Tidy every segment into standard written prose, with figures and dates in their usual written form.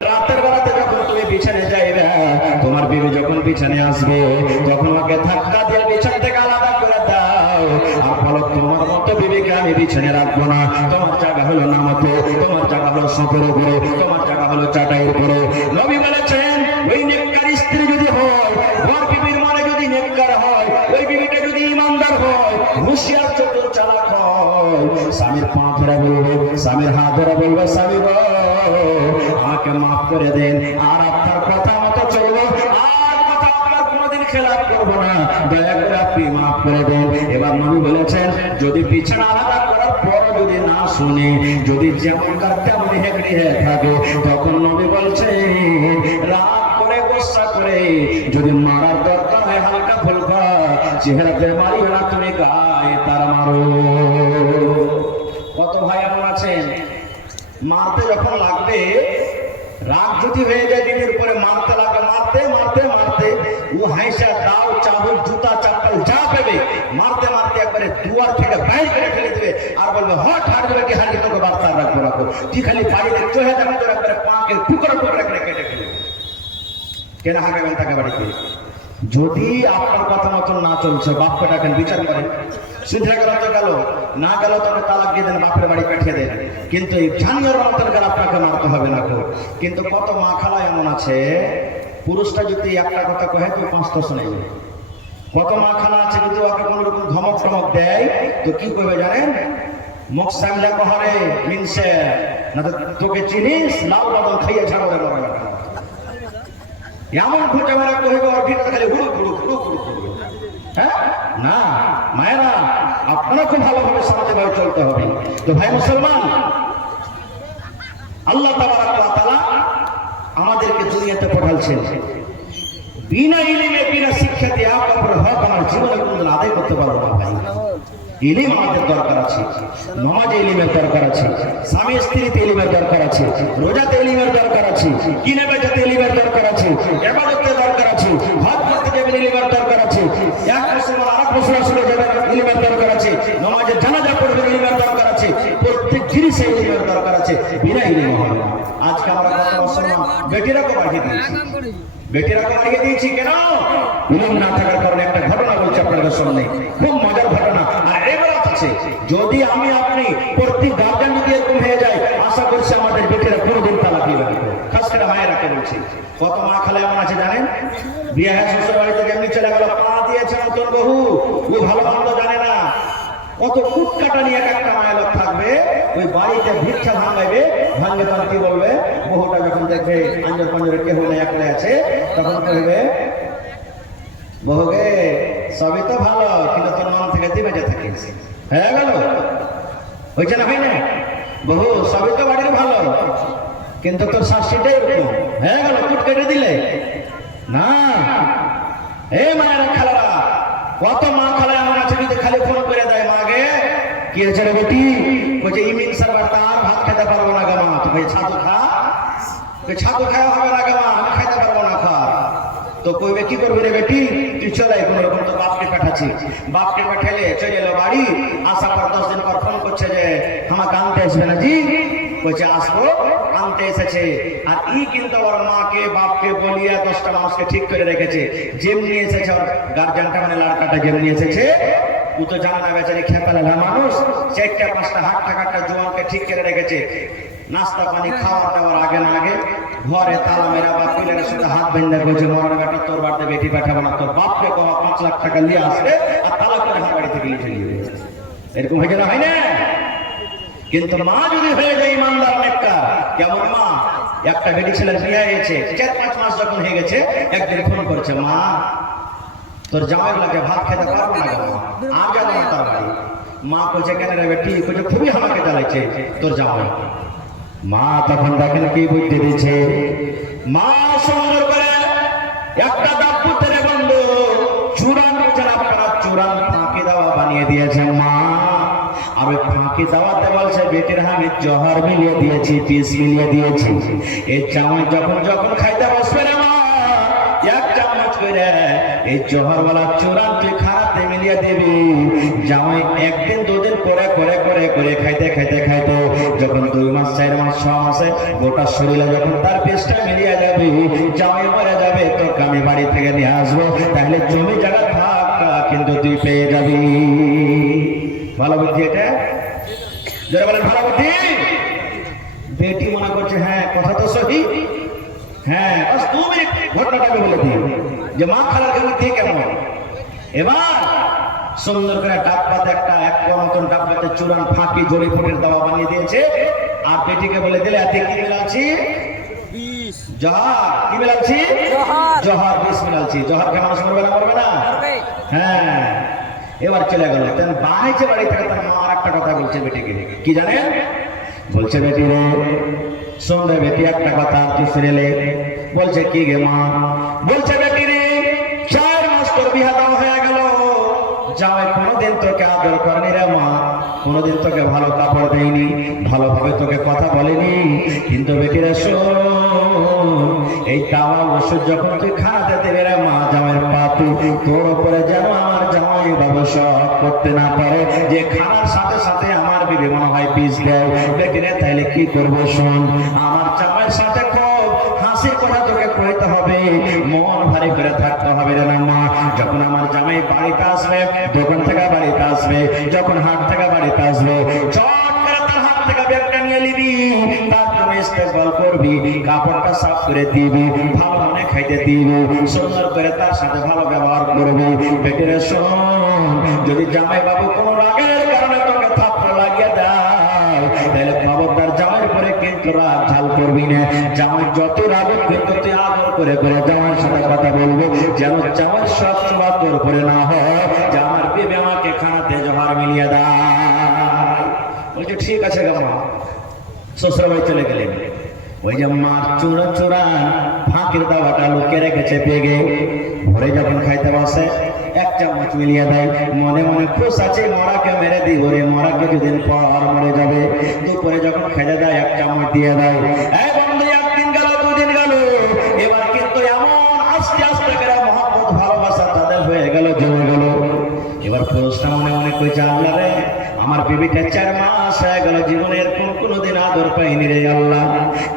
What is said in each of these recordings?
রাতের বেলাতে যখন তুমি বিছানে যাইবে, তোমার বিবি যখন বিছানে আসবে তখন ওকে ধাক্কা দিয়ে বিছানা থেকে আলাদা করে দাও। আর বলো, তোমার মতো বিবিকে আমি বিছানে রাখবো না। তোমার জায়গা হলো নামাতে, তোমার জায়গা হলো সোফের উপরে, তোমার জায়গা হলো চাটাইয়ের উপরে। নবী বলেছেন, ওই নেককার স্ত্রী যদি হয়, ঘর বিবির মানে যদি নেককার হয়, ওই বিবিটা যদি ইমানদার হয়, হুঁশিয়ার চতুর চালাক হয়, স্বামীর পা ধরে বলবে, স্বামীর হাত ধরে বলবে, স্বামী গো আমাকে মাফ করে দেন, আর আপনার কথা মতো চলবো, আর কথা আপনার কোনোদিন খেলাপ করবো না, দয়া করে আপনি মাফ করে দেন। এবার নবী বলেছেন, যদি বিছানা আলাদা করার পর যদি না শুনে, যদি যেমনকার তেমন হেঁকড়ি হয়ে থাকে, তখন নবী বলছেন, রাগ করে গোসা করে যদি মারার দরকার হয় হালকা ফুলকা চেহারাতে মারিও না, তুমি গায়ে তার মারো। কত ভাই এমন আছেন, মারতে যখন লাগবে, রাগ যদি হয়ে যায় দিনের পরে, মারতে লাগবে, মারতে মারতে মারতে ও হাইসা দাও চাবুক জুতা চাপ্পল যা পেবে মারতে মারতে একবারে দুয়ার থেকে বাইরে করে ফেলে দেবে, আর বলবে হট হাট দেবে কি হাঁটি তোকে বার্তা রাখবো রাখবো, তুই খালি বাড়িতে চলে যাবে, তোর একবারে পাকে টুকরো টুকরো করে কেটে ফেলে কেন হাঁকাবেন তাকে বাড়িতে। যদি আপনার কথা মতন না চলছে, বাপকে ডাকেন, বিচার করেন, শুধু গেল তো গেল, না গেল তবে তালাক দিয়ে দেন, বাপের বাড়ি পাঠিয়ে দেন, কিন্তু এই জানিয়ার মতন গেলে আপনাকে মারতে হবে না। কিন্তু কত মা খালা এমন আছে, পুরুষটা যদি একটা কথা কহে তো 5টা শোনে। কত মা খালা আছে যদি ওকে কোন রকম ধমক টমক দেয় তো কি করবে জানেন, মুখ সামলে কহরে মিনসে না তো তোকে চিনিস, লাউ লবণ খাইয়ে ছাড়ো রে বাবা, এমন ঘুটে মারা কহিব আর ভিতরে খালি হুড়ু হুড়ু হুড়ু হুড়ু হুড়ু। হ্যাঁ না মায়েরা, আপনারা খুব ভালোভাবে সমাজে চলতে হবে। তো ভাই মুসলমান, আল্লাহ তাবারক ওয়া তাআলা আমাদেরকে দুনিয়াতে পাঠালছেন, বিনা ইলমে বিনা শিক্ষাতে আপনার হক আমার জীবনে কোনদিন আদায় করতে পারবো না। ভাই ইলম আমাদের দরকার আছে, নামাজে ইলমের দরকার আছে, স্বামী স্ত্রীতে ইলমের দরকার আছে, রোজাতে ইলমের দরকার আছে, কিনে বেচাতে ইলমের দরকার আছে, ইবাদতে দরকার আছে, হজ করতে যাবেন ইলমের দরকার আছে, এক মুসলমান আরেক মুসলমানের যাবেন ইলমের দরকার আছে, নামাজে জানাজা পড়বেন ইলমের দরকার আছে, প্রত্যেক জিনিসে ইলমের দরকার আছে, বিনা ইলম হবে না। আজকে আমরা কত মুসলমান বেটিরাকে বাড়িয়ে দিয়েছি, বেটিরাকে বাড়িয়ে দিয়েছি কেন? ইলম না থাকার কারণে। একটা ঘটনা বলছি আপনাদের সামনে, খুব মজার ঘটনা। আর এবার আছে, যদি আমি আপনি প্রত্যেক গার্জেন যদি এরকম হয়ে যায়, আশা করছি আমাদের বেটিরা কোনোদিন তালাক দিবে না। খাস করে মায়েরাকে বলছি, কত মা খালা এমন আছে জানেন, বিয়ে হয়ে শ্বশুর বাড়ি থেকে এমনি চলে গেল, পা দিয়েছে নতুন বহু, ও ভালো মন্দ জানে না, কত কুট কাটা নিয়ে একটা মায়ের লোক থাকবে, ওই বাড়িতে ভিক্ষা ভাঙাইবে, ভাঙলে তখন কি বলবে, বহুটা যখন দেখবে আঞ্জর পাঞ্জরে কেহ নেই একলা আছে, তখন কইবে, বহুকে সবই তো ভালো, কিন্তু তোর মন থেকে দিবে যে থাকিস হয়ে গেল, হয়েছে না হয় না, বহু সবই তো বাড়ির ভালো, কিন্তু তোর শাশুড়িটাই এরকম হয়ে গেল, কুট কেটে দিলে না। এই মায়েরা খালারা, কত মা খালা এমন আছে যদি খালি ফোন করে দেয়, মাগে কি হয়েছে রে বেটি, বলছে ইমিন সারবার তার ভাত খেতে পারবো না গা মা, তো ভাই ছাতু খা, ছাতু খাওয়া হবে না গা মা, আমি খাইতে পারবো না, খা তো কইবে কি করবি রে বেটি, তুই চলে কোন রকম তো বাপকে পাঠাচ্ছি, বাপকে পাঠালে চলে এলো বাড়ি, আসার পর 10 দিন পর ফোন করছে যে আমাকে আনতে আসবে না জি, বলছে আসবো, আনতে এসেছে। আর ই কিন্তু ওর মাকে বাপকে বলিয়া 10টা মানুষকে ঠিক করে রেখেছে, যেমনি এসেছে ওর গার্জেনটা মানে লড়কাটা যেমনি এসেছে, ও তো জানা না বেচারি খেপালা মানুষ, 4টা 5টা হাটটা কাটটা জোয়ানকে ঠিক করে রেখেছে, নাস্তা পানি খাওয়া দাওয়ার আগে না আগে ঘরে তালা মেরা বা পিলের সাথে হাত বেঁধে বলছে, মরার বেটা তোর বাড়িতে বেটি পাঠাবো না, তোর বাপকে কবা 5 লাখ টাকা নিয়ে আসবে আর তালা করে আমার বাড়ি থেকে নিয়ে চলে যাবে। এরকম হয়েছে না হয় না? কিন্তু মা যদি হয়ে যায় ইমানদার নেককার, কেমন মা, একটা বেটি ছেলের বিয়ে হয়েছে, 4-5 মাস যখন হয়ে গেছে, একদিন ফোন করছে, মা তোর জামাইয়ের লাগে ভাত খেতে পারবো না গো, আর যাবো না তার বাড়ি। মা কইছে কেন রে বেটি, কইছে খুবই আমাকে জ্বালাইছে তোর জামাই। মা তখন দেখেন কি বুঝতে দিচ্ছে, মা সুন্দর করে একটা দাপুতের বন্ধু চূড়ান বলছেন, আপনারা চূড়ান ফাঁকি দেওয়া বানিয়ে দিয়েছেন মা, আর ওই ফাঁকি দেওয়াতে বলছে বেটির আমি জহর মিলিয়ে দিয়েছি, পিস মিলিয়ে দিয়েছি, এই জামাই যখন যখন খাইতে বসবে না মা, 1 চামচ করে এই জহরওয়ালা চূড়ান তুই খাতে মিলিয়ে মিলিয়ে দিবি। জামাই একদিন দুদিন করে করে করে করে খাইতে খাইতে খাইতে যখন 2 মাস 4 মাস 6 মাসে গোটা শরীরে যখন তার পেশটা মিলিয়ে যাবে, জামাই মরে যাবে, তোকে আমি বাড়ি থেকে নিয়ে আসবো, তাহলে জমি জায়গা থাক কিন্তু তুই পেয়ে যাবি। ভালো বুদ্ধি এটা, যারা বলেন ভালো বুদ্ধি। বেটি মনে করছে হ্যাঁ কথা তো সহি, হ্যাঁ বাস 2 মিনিট ঘটনাটাকে বলে দিই যে মা খালার বুদ্ধি কেমন। এবার সুন্দর করে ডাব্বাতে একটা মতন ডাব্বাতে চূড়ান ফাঁকি জড়ি ফুটের দাওয়া বানিয়ে দিয়েছে, আর বেটিকে বলে দিলে এতে কি মিলাচ্ছি, জহর। কি মিলাচ্ছি? জহর। বিষ মিলাচ্ছি। জহরকে মানুষ মরবে না, মরবে না? হ্যাঁ। এবার চলে গেল। তেন বাড়িতে বাড়ি থেকে তার মা আর একটা কথা বলছে বেটিকে, কি জানেন? বলছে বেটি রে শোন রে বেটি একটা কথা, তুই ফিরেলে। বলছে কি গে মা? বলছে বেটি রে 4 মাস তোর বিয়া দাও হয়ে গেল, জামাই কোনোদিন তোকে আদর করেনি রে মা, কোনোদিন তোকে ভালো কাপড় দেয়নি, ভালোভাবে তোকে কথা বলেনি। কিন্তু বেটিরা শোন, এই তাওয়া ওষুধ যখন তুই খাওয়াতে দেবে রে মা জামাইয়ের পাপু, তোর উপরে যেন আমার জামাই বাবু সব করতে না পারে, যে খানার সাথে সাথে আমার বিবি মনে হয় পিস দেয়। বেটিরে তাইলে কি করবো শোন, আমার জামাইয়ের সাথে খুব হাসির কথা তোকে কইতে হবে, মন ভারী করে থাকতে হবে রে না মা। যখন আমার জামাই বাড়িতে আসবে, দোকান থেকে বাড়িতে আসবে, যখন হাট থেকে বাড়িতে আসবে, চট করে তার হাত থেকে ব্যাগটা নিয়ে নিবি, তার নামে ইস্তেকবাল করবি, কাপড়টা সাফ করে দিবি, ভালো মনে খাইতে দিবি, সুন্দর করে তার সাথে ভালো ব্যবহার করবি। বেটিরে শোন, যদি জামাই বাবু কোনো রাগের কারণে তোকে থাপ্পড় লাগিয়ে দেয়, তাহলে খবরদার জামাইয়ের পরে কিন্তু রাগ ঝাল করবি না। জামাই যত রাগ কিন্তু তুই আদর করে করে জামাইয়ের সাথে কথা বলবো, যেন জামাই সব সময় তোর করে না হয় যে আমার বিবি আমাকে খানাতে জহর মিলিয়ে দেয়। বলছে ঠিক আছে গামা। শ্বশুর বাড়ি চলে গেলেন। ওই যে মার চূড়ান ফাঁকির দাওয়াটা লুকিয়ে রেখেছে বেগে, ভোরে যখন খাইতে বসে 1 চামচ মিলিয়ে দেয়, মনে মনে খুশ আছে মরাকে মেরে দিব রে, মরা কিছুদিন পর মরে যাবে। দুপুরে যখন খেতে দেয় 1 চামচ দিয়ে দেয়। এই বন্ধু 1 দিন গেল 2 দিন গেল, এবার কিন্তু এমন আস্তে আস্তে করে মহব্বত ভালোবাসা তাদের হয়ে গেল, জমে গেল। এবার পুরুষটা মনে মনে কইছে আল্লাহ রে, আমার বিবিটা 4 মাস হয়ে গেল, জীবনের কোনদিন আদর পাইনি রে আল্লাহ,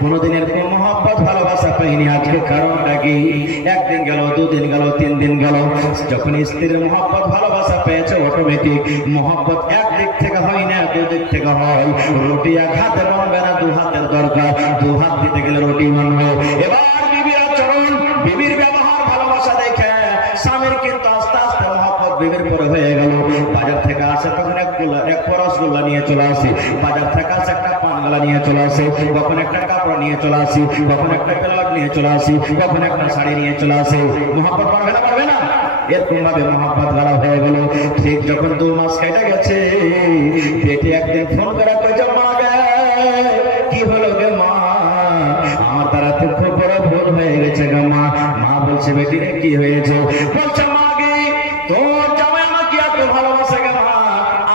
কোনদিনের কোন মহব্বত ভালোবাসা পাইনি। আজকে কারণটা কি? 1 দিন গেল 2 দিন গেল 3 দিন গেল, যখন স্ত্রীর মহব্বত ভালোবাসা পেয়েছে, অটোমেটিক মহব্বত 1 দিক থেকে হয় না, 2 দিক থেকে হয়। রুটি 1 হাতে বানবে না, 2 হাতের দরকার, 2 হাত দিতে গেলে রুটি বানবে। এবার বিবির আচরণ, বিবির ব্যবহার ভালোবাসা দেখে স্বামীর কিন্তু আস্তে আস্তে মহব্বত বিবির পরে হয়ে গেল। বাজার থেকে আসে তখন এক রসগোল্লা নিয়ে চলে আসি, বাজার থেকে আসে একটা পানগালা নিয়ে চলে আসে, কখন একটা কাপড় নিয়ে চলে আসি, কখন একটা প্লাগ নিয়ে চলে আসি, কখন একটা শাড়ি নিয়ে চলে আসে। মহব্বত পারবে না, পারবে না? এরকম ভাবে মহব্বত গালা হয়ে গেল। ঠিক যখন 2 মাস কেটে গেছে, পেটে একদিন ফোন করে কইছে মা গে, কি হলো গে মা, আমার দ্বারা তো খুব বড় ভুল হয়ে গেছে গে মা। মা বলছে বেটি রে কি হয়েছে? বলছে মা গে, তোর জামাই আমাকে এত ভালোবাসে গে মা,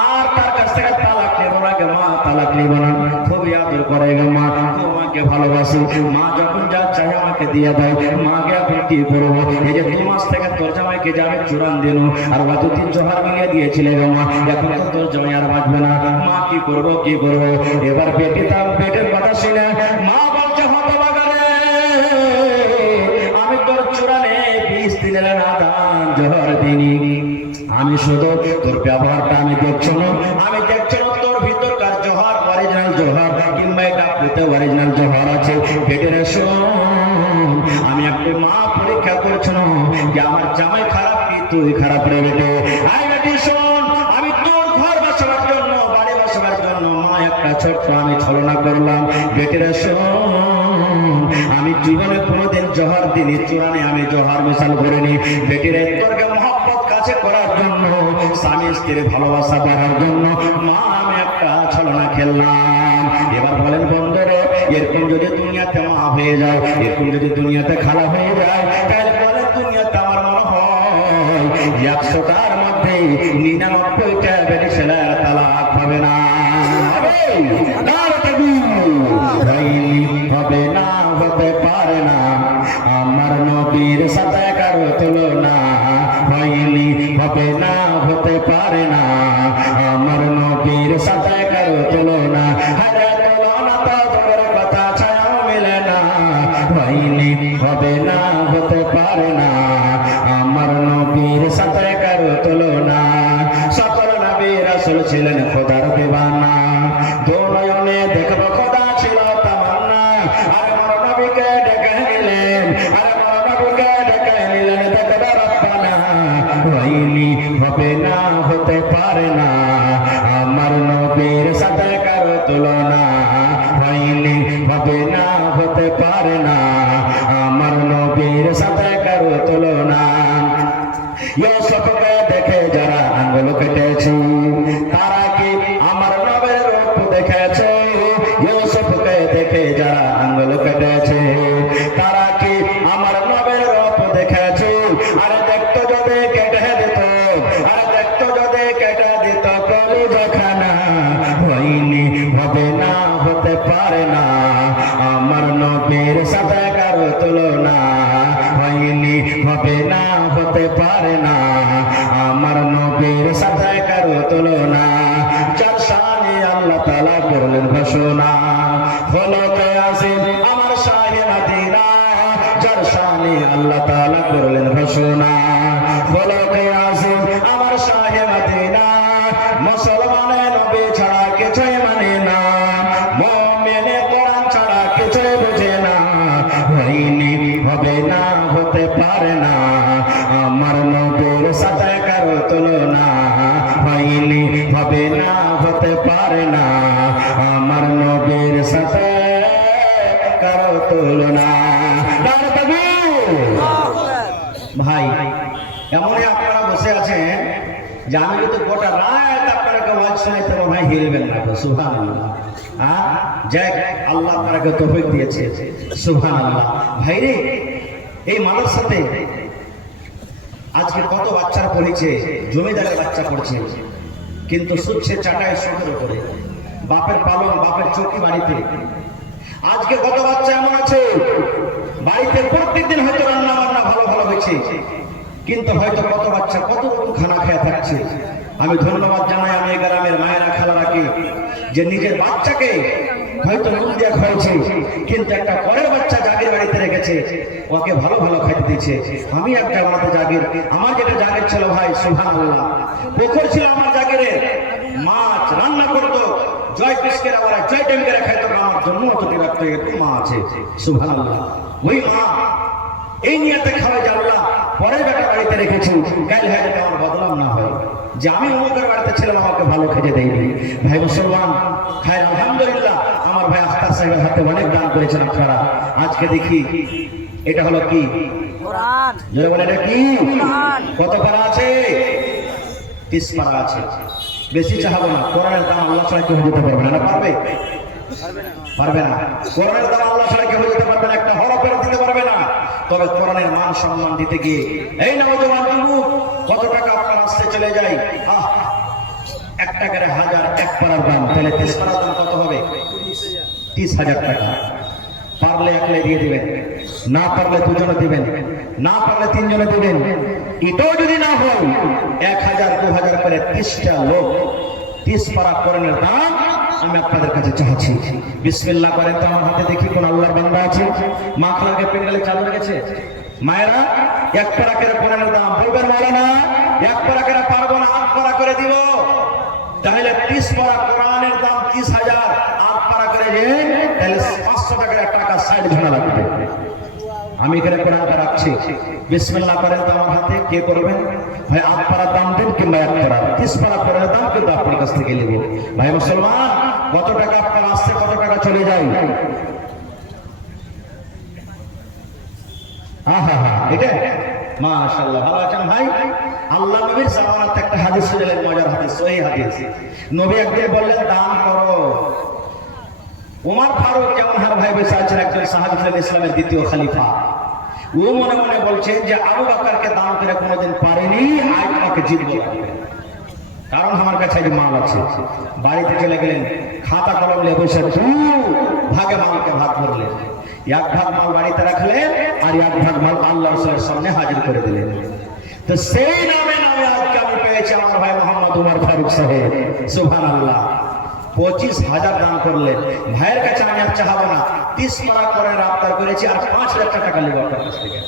আর তার কাছ থেকে তালাক নেব না গে মা, তালাক নেব না, খুবই আদর করে গে মা, খুব আমাকে ভালোবাসে। মা যখন যা চাই আমাকে দিয়ে দেয়। মাকে এখন কি করবো? এই যে 2 মাস থেকে তোর জামাইকে যে আমি চূড়ান দিল আর 2-3 জোহার মিলিয়ে দিয়েছিলে গে মা, এখন তো তোর জামাই আর বাঁচবে না, মা কি করবো কি করবো? এবার বেটি তার পেটের কথা শুনে মা বলছে হতভাগা রে, আমি তোর চূড়ানে 20 দিনের আদান জোহর দিনি, আমি শুধু তোর ব্যবহারটা আমি দেখছো না, আমি দেখছো না তোর ভিতরকার জোহর অরিজিনাল জোহর কিংবা এটা পুঁতে অরিজিনাল জোহর আছে। পেটের শোন, আমি একটু মা পরীক্ষা করছো না যে আমার জামাই খারাপ কি তুই খারাপ রে বেটে। আই বেটি শোন, আমি তোর ঘর বাসবার জন্য, বাড়ি বাসবার জন্য মা একটা ছোট্ট আমি ছলনা করলাম। বেটের শোন, আমি জীবনে কোনোদিন জোহর দিনি, চূড়ানে আমি জোহর মিশাল করিনি। বেটির তোরকে মহব্বত কাছে করার জন্য, স্বামী স্ত্রীর ভালোবাসা বাড়ার জন্য মা আমি একটা ছলনা খেললাম। এবার বলেন বন্ধুরে, এরকম যদি দুনিয়াতে মা হয়ে যায়, এরকম যদি দুনিয়াতে খালা হয়ে যায়, তাহলে বলেন দুনিয়াতে আমার মনে হয় 100টার মধ্যে 99টা বেটি ছেলের তালাক হবে না, হবে না, হতে পারে না, আমার নবীর সাথে কারো তুলনা হয়নি, হবে না, হতে হয়নি, হবে না, হতে পারে না আমার নবীর সাথে কারো তুলনা। সকল নবী রাসূল ছিলেন খোদার দিওয়ানা, দু নয়নে দেখবো খোদা ছিল তামান্না। আর আমার নবীকে ডেকে নিলেন, আর আমার নবীকে ডেকে নিলেন দেখবে রব্বানা। হয়নি, হবে না, হতে পারে না আমার নবীর সাথে কারো তুলনা। হয়নি, হবে না, হতে পারে না আমার নবীর সাথে কারো তুলনা। ইউসুফকে দেখে যারা আঙ্গুল কেটেছে তারা কি আমার নবীর রূপ দেখেছে? ইউসুফকে দেখে যারা আঙ্গুল কেটেছে তারা কি আমার নবীর রূপ দেখেছে? আরে দেখতো যদি কেটে দিত, আরে দেখতো যদি কেটে দিত কলিজাখানা। হয়নি, হবে না, হতে পারে না আমার নবীর সাথে কারো তুলনা। হয়নি, হবে না, হতে পারে না আমার নবীর সাথে কারো তুলনা। যার শানে আল্লাহ তাআলা করলেন ঘোষণা, খোলকে আসিম আমার শাহে মদিনা। যার শানে আল্লাহ তাআলা করলেন ঘোষণা, খোলকে আসিম আমার শাহে মদিনা। মুসলমানের নবী ছাড়া কিছুই মানে না, মুমিনে কোরআন ছাড়া কিছুই বোঝে না। হয়নি, হবে না, হতে পারে না আমার নবীর সাথে কারো তুলনা। হয়নি, হবে না, হতে পারে না আমার নবীর সাথে কারো তুলনা। ভাই, এমনই আপনারা বসে আছেন যে আমি যদি গোটা রাত আপনাকে ওয়াজ শোনাইতে পারবো, ভাই হিলবেন না। সুবহানাল্লাহ। যাক, আল্লাহ আপনাকে তৌফিক দিয়েছে। সুবহানাল্লাহ। ভাই রে, এই মাদ্রাসাতে আজকে কত বাচ্চারা পড়েছে, জমিদারের বাচ্চা পড়ছে, কিন্তু সুচ্ছে চাটায় শোকের উপরে, বাপের পালন, বাপের চৌকি বাড়িতে। আজকে কত বাচ্চা এমন আছে বাড়িতে প্রত্যেকদিন হয়তো রান্না বান্না ভালো ভালো হয়েছে, কিন্তু হয়তো কত বাচ্চা কত রকম খানা খেয়ে থাকছে। আমি ধন্যবাদ জানাই আমি এই গ্রামের মায়েরা খালারাকে, যে নিজের বাচ্চাকে হয়তো নুন দিয়ে খাওয়াইছে, কিন্তু একটা পরের বাচ্চা জাগির বাড়িতে রেখেছে, ওকে ভালো ভালো খাইতে দিচ্ছে। আমি একটা বাড়িতে জাগির, আমার যেটা জাগির ছিল ভাই, সুবহানাল্লাহ, পুকুর ছিল আমার জাগিরের, মাছ রান্না করতো, জয় কৃষ্ণের আবার জয় টেমকেরা খাইতো, আমার জন্য অতটি রাখতো, একটু মা আছে। সুবহানাল্লাহ। ওই মা এই নিয়তে খাওয়াই যে আল্লাহ পরের বেটা বাড়িতে রেখেছি, কাল হয়ে যাতে আমার বদনাম না হয় যে আমি অমুকের বাড়িতে ছিলাম, আমাকে ভালো খেতে দেয়নি। ভাই মুসলমান, খায় আলহামদুলিল্লাহ, আমার ভাই আখতার সাহেবের হাতে অনেক দান করেছেন আপনারা। আজকে দেখি এটা হলো কি কোরআন, জোরে বলে এটা কি কোরআন। কত পারা আছে? 30 পারা আছে। বেশি চাহাবো না, কোরআনের দাম আল্লাহ ছাড়া কেউ দিতে পারবে না। পারবে? পারবে না। কোরআনের দাম আল্লাহ ছাড়া কেউ দিতে পারবে না, একটা হরফের দিতে পারবে না। তবে কোরআনের মান সম্মান দিতে গিয়ে এই নওজোয়ান যুবক, কত টাকা আপনার আসতে চলে যায়, 1 টাকার 1000, 1 পারার দাম, তাহলে 30 পারার দাম কত হবে? 30,000 টাকা। পারলে একলে দিয়ে দিবেন, না পারলে দুজনে দিবেন, না পারলে 3 জনে দিবেন। এটাও যদি না হয় 1000, 2000 করে 30টা লোক 30 পারা কোরআনের দাম আমি আপনাদের কাছে চাচ্ছি। বিসমিল্লাহ করেন তো আমার হাতে, দেখি কোন আল্লাহর বান্দা আছে। মা খালাকে পেন্ডালে চাদর গেছে, মায়েরা 1 পারা করে কোরআনের দাম বলবেন, মাওলানা 1 পারা করে পারবো না, 8 পারা করে দিব। তাহলে 30 পারা কোরআনের দাম 30,000, 8 পারা করে দেন, তাহলে 500 টাকার টাকা 60 ঝাড়া লাগবে। আমি এখানে কোরআনটা রাখছি, বিসমিল্লাহ করেন তো আমার হাতে। কে করবেন ভাই? 8 পারা দাম দেন কিংবা 1 পারা, 30 পারা কোরআনের দাম কিন্তু আপনার কাছ থেকে নেব। ভাই মুসলমান, কত টাকা আপনার আসছে, কত টাকা চলে যায়? এটা মাশাআল্লাহ, ভালো আছেন ভাই? আল্লাহ নবীর জামানাতে একটা হাদিস শুনলেন, মজার হাদিস, সহিহ হাদিস। নবী একদিন বললেন দান করো। ওমর ফারুক যেমন হার ভাই বসে আছেন, একজন সাহাবী ছিলেন ইসলামের দ্বিতীয় খলিফা। ও মনে মনে বলছেন যে আবু বকরকে দান করে কোনোদিন পারেনি, আজ আমাকে জিতবো লাগবে, কারণ আমার কাছে যে মাল আছে। বাড়িতে চলে গেলেন, খাতা কলম নিয়ে বসে 2 ভাগে মালকে ভাগ করলেন। 1 ভাগ মাল বাড়িতে রাখলেন, আর 1 ভাগ মাল আল্লাহ রাসূলের সামনে হাজির করে দিলেন। তো সেই নামে নামে আজকে আমি পেয়েছি আমার ভাই মোহাম্মদ উমর ফারুক সাহেব। সুবহানাল্লাহ। 25,000 দান করলেন। ভাইয়ের কাছে আমি আর চাহাবো না, 30 পারা করে আবদার করেছি আর 5,000 টাকা নেব আপনার কাছ থেকে।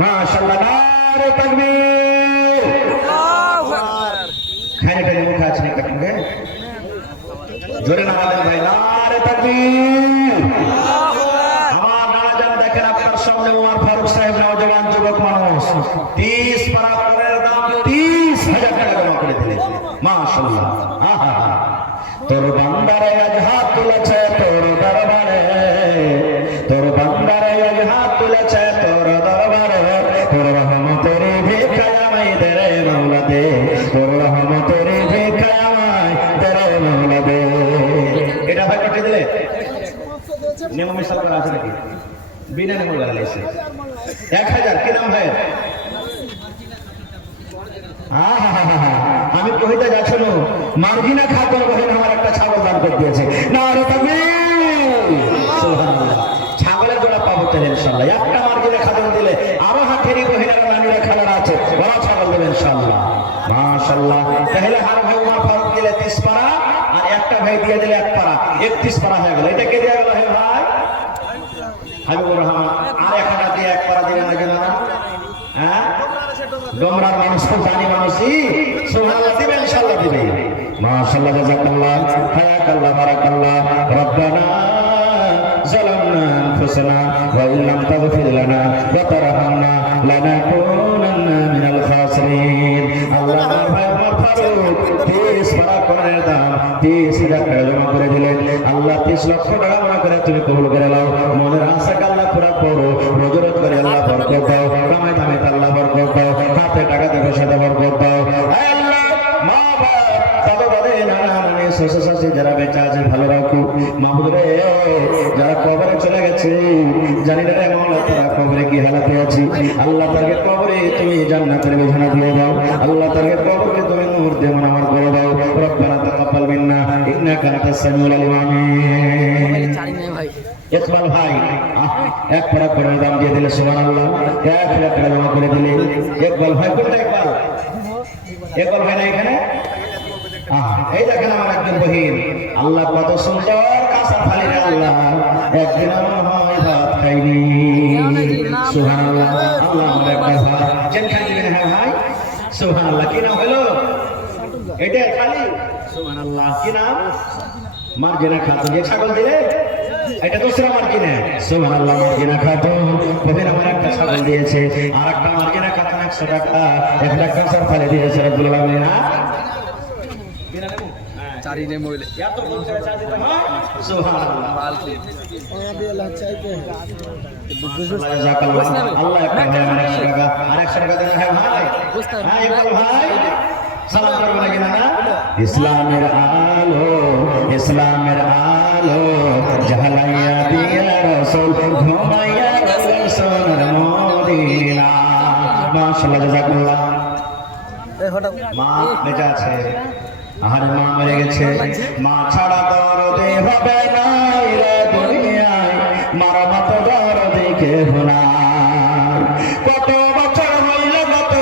মাশাআল্লাহ, নারে তাকবীর। খাইটা মুখ আছে নাকি আপনাকে? জোরে না বলেন ভাই, নারে তাকবীর। আমার নানা জান দেখেন আপনার সামনে ওমর ফারুক সাহেব নওজওয়ান যুবক মানুষ 30 পারা করে দাম 30,000 টাকা জমা করে দিলেন। মাশাআল্লাহ। তোর বান্দারে আজ হাত তুলেছে তোর দরবারে, তোর বান্দারে আজ হাত তুলেছে তোর দরবারে, তোর রহমতের ভিখায় আমায় দে রে মাওলা দে, তোর রহমতের ভিখায় আমায় দে রে মাওলা দে। এটা ভাই কত দিলে? নেমো মিশাল করা আছে নাকি? বিনা নেমো লাগাইছে 1,000। কি নাম ভাই? আমি কহিতে যাচ্ছিল মার্জিনা খাতুন বলেন আমার একটা ছাগল দান করে দিয়েছে। নারে তাকবীর, সুবহানাল্লাহ। ছাগলের জোড়া পাবো তো ইনশাআল্লাহ। একটা মার্জিনা খাতুন দিলে আরো হাতেরই বহিনার নানিরা খালার আছে, বড় ছাগল দেবেন ইনশাআল্লাহ। মাশাআল্লাহ। তাহলে হার ভাই ওমর ফারুক দিলে 30 পারা আর একটা ভাই দিয়ে দিলে 1 পারা, 31 পারা হয়ে গেল। এটা কে দেয়া গেল হে ভাই? হাবিবুর রহমান। আর একটা দিয়ে 1 পারা দিবেন নাকি না? হ্যাঁ, ডোমরার মানুষ তো জানি মানুষই, সুবহানাল্লাহ দিবেন ইনশাআল্লাহ দিবেন। মাশাআল্লাহ, জাযাকাল্লাহ, হায়াকাল্লাহ, বারাকাল্লাহ। রব্বানা যালামনা আনফুসানা ওয়া ইল্লাম তাগফির লানা ওয়া তারহামনা লানাকুনান্না মিনাল খাসিরিন। আল্লাহ আমার ভাই ওমর ফারুক 30 পারা কোরআনের দাম 30,000 টাকা জমা করে দিলেন। আল্লাহ 30 লক্ষ টাকা মনে করে তুমি কবুল করে নাও। মনের আশাকে আল্লাহ পুরা করো, রোজরত করে আল্লাহ বরকত দাও, কামাই দামে আল্লাহ বরকত দাও, হাতে টাকা থেকে সাথে বরকত দাও। আল্লাহ মা বাবা দাদা দাদা নানা নানি শ্বশুর শাশুড়ি যারা বেঁচে আছে ভালো রাখো মাহবুব রে। যারা কবরে চলে গেছে জানি না রে মাওলা তারা কবরে কি হালাতে আছে, আল্লাহ তাকে কবরে তুমি জান্নাতের বিছানা দিয়ে দাও, আল্লাহ তাকে কবরে তুমি নূর দিয়ে মানামার করে দাও। রব্বানা তাকাব্বাল মিন্না ইন্নাকা আনতাস সামিউল আলিম। আমিন। ইকবাল ভাই 1 পারা করে দাম দিয়ে দিলে সুবহানাল্লাহ, 1,000 টাকা জমা করে দিলে। ইকবাল ভাই কোনটা? ইকবাল, ইকবাল ভাই না এখানে? এই দেখেন আমার একজন বহিন, আল্লাহ কত সুন্দর কাঁচা থালি রে আল্লাহ, একদিন আমার হয় ভাত খাইনি। সুবহানাল্লাহ। আল্লাহ আমার একটা ভাই যেন খাই দিবেন। হ্যাঁ ভাই, সুবহানাল্লাহ। কি নাম হলো এটা? খালি। সুবহানাল্লাহ। কি নাম? মার্জিনা খাতুন। যে ছাগল দিলে এটা দোসরা মার্জিনা। সুবহানাল্লাহ। মার্জিনা খাতুন বহিন আমার একটা ছাগল দিয়েছে, আর একটা মার্জিনা খাতুন 100 টাকা একটা কাঁচা থালি দিয়েছে। রব্বুল আলামিন। চারি নে মইলে এত বলতে চা দিতে হয়। সুবহানাল্লাহ। জাযাকাল্লাহ। আল্লাহ একটা ভাই আমার 100 টাকা আর 100 টাকা দেন। হ্যাঁ ভাই, হ্যাঁ ইকবাল ভাই সালাম করবেন নাকি না? ইসলামের আলো, ইসলামের আলো জালাইয়া দিয়া রাসূল ঘুমাইয়া গেলেন সোনার মদিনা। মাশাআল্লাহ, জাযাকাল্লাহ। মা বেঁচে আছে, আহারে মা মরে গেছে, মা ছাড়া দরদে হবে না রে দুনিয়ায়, মার মতো দরদে কেহ নাই। কত বছর হইল গত,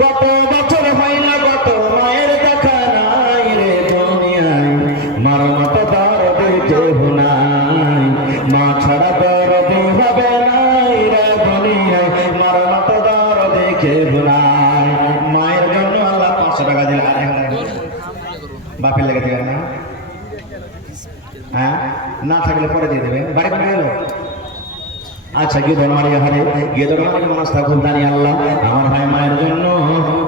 কত বছর হইল গত, মায়ের দেখা নাই রে দুনিয়ায়, মার মতো দরদে কেহ নাই। মা ছাড়া দরদে হবে না রে দুনিয়ায়, মার মতো দরদে কেহ নাই। মায়ের জন্য আল্লাহ 500 টাকা দিলেন। বাপের লেগে দিবেন না? হ্যাঁ, না থাকলে পরে দিয়ে দেবেন। বাড়ি বাড়ি গেল। আচ্ছা, গিয়ে ধর্মারি হারে গিয়ে ধর্মারি মানুষ থাকুন জানি আল্লাহ আমার ভাই মায়ের জন্য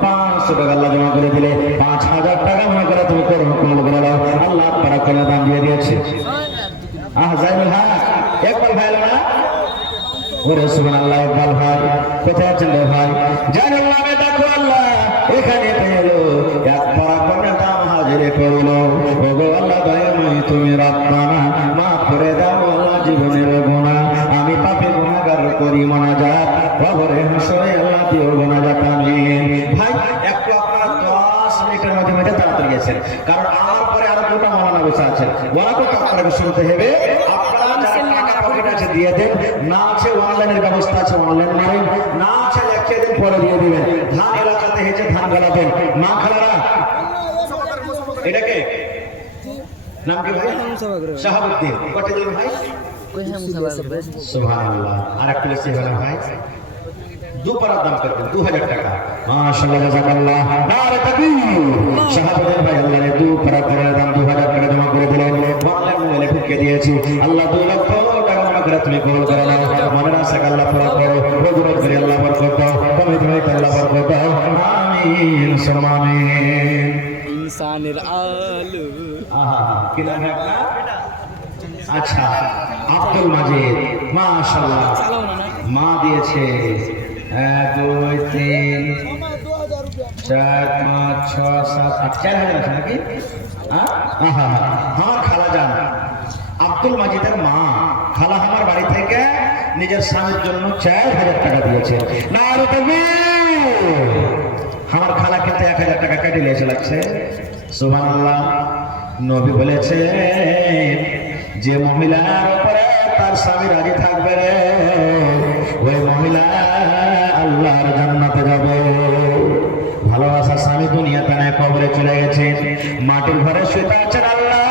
500 টাকা আল্লাহ জমা করে দিলে। 5,000 টাকা মনে করে তুমি কবুল করে দাও। আল্লাহ পারা করে দান দিয়ে দিয়েছে। জাইনুল হক ইকবাল ভাই না? ওরে সুবহানাল্লাহ। ইকবাল ভাই কোথায় আছেন রে ভাই? জাইনুল নামে দেখো আল্লাহ এখানে পেলো 1 পারা করে দাম হাজিরে করলো। ওগো আল্লাহ দয়াময় তুমি রব্বানা মাফ করে দাও আল্লাহ জীবনের গুনাহ, আমি পাপী গুনাহগার করি মোনাজাত, কবরে হাসরে আল্লাহ দিও মোনাজাত। আমিন। ভাই একটু আপনারা 10 মিনিটের মধ্যে তাড়াতাড়ি গেছেন, কারণ আমার পরে আরো 2টা মাওলানা বসে আছেন। ওরা তো আপনাকে শুনতে হবে। আপনারা যারা টাকা পকেট আছে দিয়ে দেন, না আছে অনলাইনের ব্যবস্থা আছে, অনলাইন মারেন, না আছে লিখিয়ে দেন, পরে দিয়ে দিবেন। ধান এলাকাতে হেঁচে ধান গালাবেন। মা খালারা এটাকে নাম কি ভাই? শাহাবুদ্দিন। কত দিন ভাই? সুবহানাল্লাহ। আর একটু বেশি হলো ভাই, দুপারার দাম করবেন 2000 টাকা। মাশাআল্লাহ, জাযাকাল্লাহ, নারে তাকবীর। শাহাবুদ্দিন ভাই আল্লাহর দুপারার করার দাম 2000 টাকা জমা করে দিলেন। বাংলা মোবাইলে ঢুকে দিয়েছি। আল্লাহ 2 লক্ষ টাকা জমা করে তুমি কবুল করে নাও। মনের আশা আল্লাহ পুরা করো। বগুড়া করে আল্লাহ বরকত দাও। কমিটি ভাইকে আল্লাহ বরকত দাও। আমিন সুম্মা আমিন। ইনসানের আলু। আহা, কি নাম है আপনার? আচ্ছা, আব্দুল মাজিদ। মাশাআল্লাহ, মা দিয়েছে 1 2 3 4 5 6 7 8 4000 আছে নাকি? আহা, আমার খালা জান আব্দুল মাজিদের মা খালা আমার বাড়ি থেকে নিজের স্বামীর জন্য 4000 টাকা দিয়েছে। নারে তাকবীর। আমার খালা কিন্তু 1000 টাকা কেটে নিয়েছে লাগছে। সুবহানাল্লাহ। নবী বলেছে, যে মহিলার উপরে তার স্বামী রাজি থাকবে রে, ওই মহিলা আল্লাহর জান্নাতে যাবে। ভালোবাসার স্বামী দুনিয়াতে নাই, কবরে চলে গেছে, মাটির ঘরে শুয়ে আছেন। আল্লাহ